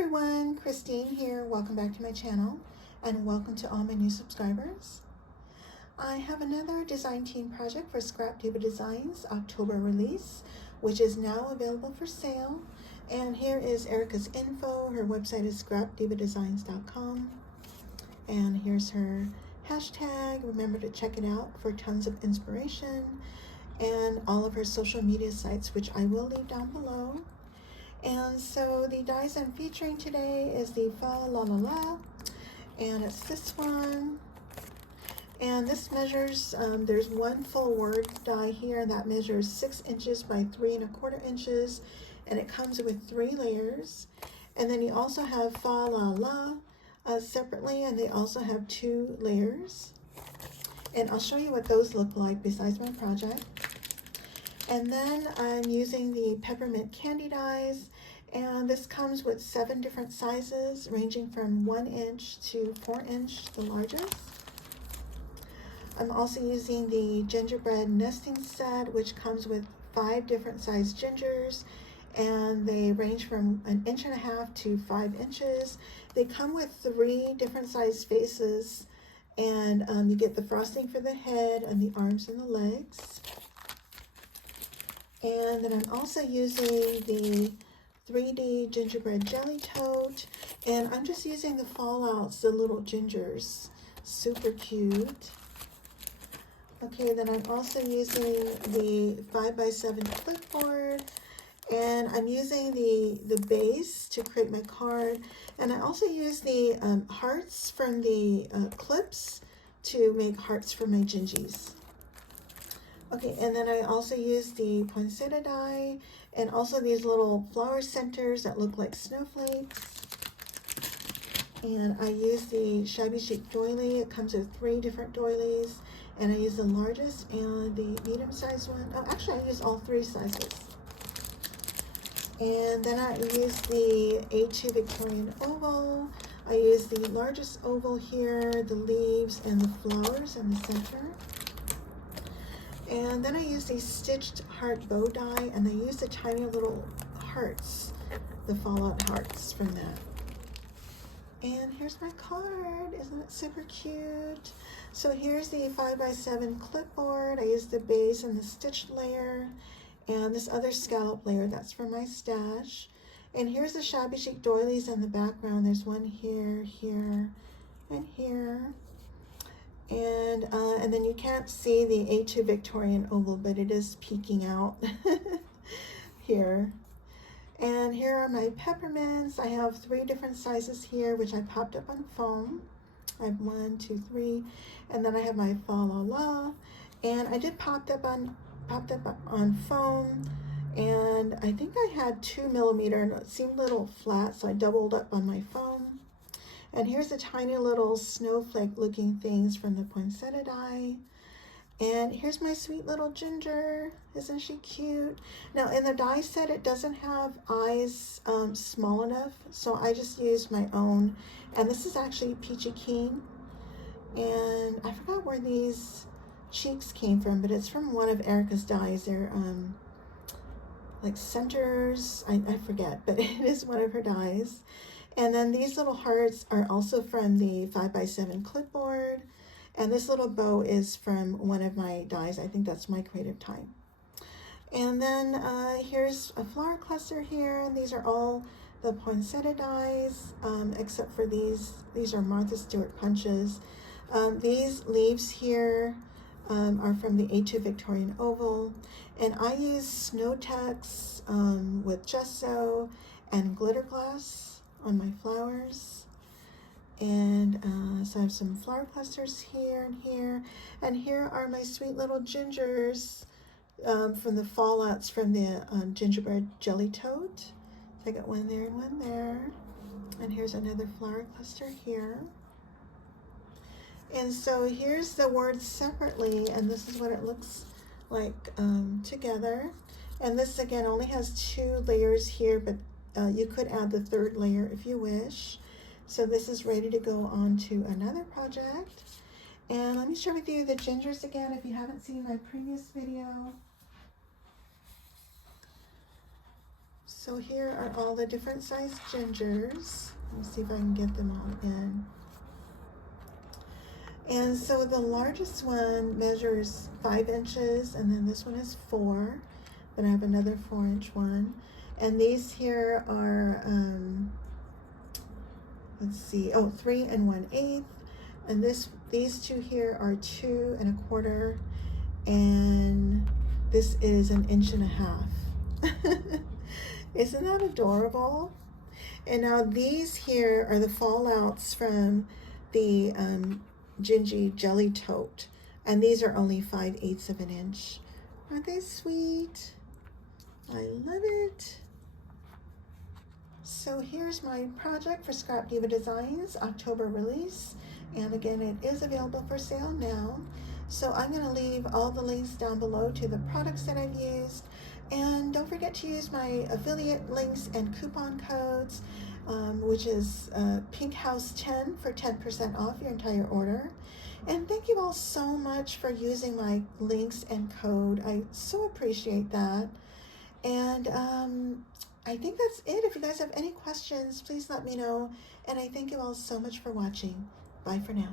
everyone, Christine here. Welcome back to my channel and welcome to all my new subscribers. I have another design team project for Scrap Diva Designs October release, which is now available for sale. And here is Erica's info. Her website is scrapdivadesigns.com. And here's her hashtag. Remember to check it out for tons of inspiration, and all of her social media sites, which I will leave down below. And so the dies I'm featuring today is the Fa La La La, and it's this one. And this measures, there's one full word die here that measures 6 inches by 3 1/4 inches, and it comes with 3 layers. And then you also have Fa La La separately, and they also have 2 layers. And I'll show you what those look like besides my project. And then I'm using the Peppermint Candy dies, and this comes with 7 different sizes ranging from 1 inch to 4 inch, the largest. I'm also using the Gingerbread Nesting Set, which comes with 5 different size gingers, and they range from 1.5 inches to 5 inches. They come with 3 different size faces, and you get the frosting for the head and the arms and the legs. And then I'm also using the 3D Gingerbread Jelly Tote, and I'm just using the fallouts, the little gingers. Super cute. Okay, then I'm also using the 5x7 clipboard, and I'm using the base to create my card. And I also use the hearts from the clips to make hearts for my gingies. Okay, and then I also use the poinsettia die, and also these little flower centers that look like snowflakes. And I use the Shabby Chic Doily. It comes with 3 different doilies, and I use the largest and the medium-sized one. Oh, actually, I use all 3 sizes. And then I use the A2 Victorian Oval. I use the largest oval here, the leaves and the flowers in the center. And then I use the stitched heart bow die, and I use the tiny little hearts, the fallout hearts from that. And here's my card. Isn't it super cute? So here's the 5x7 clipboard. I use the base and the stitched layer, and this other scallop layer, that's for my stash. And here's the Shabby Chic doilies in the background. There's one here, here, and here. And then you can't see the A2 Victorian Oval, but it is peeking out here. And here are my peppermints. I have 3 different sizes here, which I popped up on foam. I have 1, 2, 3, and then I have my Fa La La, and I did popped up on foam, and I think I had 2 millimeter, and it seemed a little flat, so I doubled up on my foam. And here's the tiny little snowflake looking things from the poinsettia die. And here's my sweet little ginger. Isn't she cute? Now in the die set, it doesn't have eyes small enough, so I just used my own. And this is actually Peachy Keen. And I forgot where these cheeks came from, but it's from one of Erica's dies. They're like centers, I forget, but it is one of her dies. And then these little hearts are also from the 5x7 clipboard. And this little bow is from one of my dies. I think that's my creative time. And then here's a flower cluster here. And these are all the poinsettia dies, except for these. These are Martha Stewart punches. These leaves here are from the A2 Victorian Oval. And I use Snow Tex with gesso and glitter glass on my flowers. And so I have some flower clusters here and here. And here are my sweet little gingers from the fallouts from the Gingerbread Jelly Tote. So I got one there and one there. And here's another flower cluster here. And so here's the words separately, and this is what it looks like together. And this again only has 2 layers here, but you could add the 3rd layer if you wish. So this is ready to go on to another project. And let me share with you the gingers again if you haven't seen my previous video. So here are all the different size gingers. Let's see if I can get them all in. And so the largest one measures 5 inches, and then this one is 4. Then I have another 4-inch one. And these here are, let's see, 3 1/8. And these two here are 2 1/4. And this is 1.5 inches. Isn't that adorable? And now these here are the fallouts from the Gingerbread Jelly Tote, and these are only 5/8 of an inch. Aren't they sweet? I love it. So here's my project for Scrap Diva Designs October release, and again, it is available for sale now. So I'm going to leave all the links down below to the products that I've used, and don't forget to use my affiliate links and coupon codes, which is Pink House 10 for 10% off your entire order. And thank you all so much for using my links and code. I so appreciate that. And I think that's it. If you guys have any questions, please let me know. And I thank you all so much for watching. Bye for now.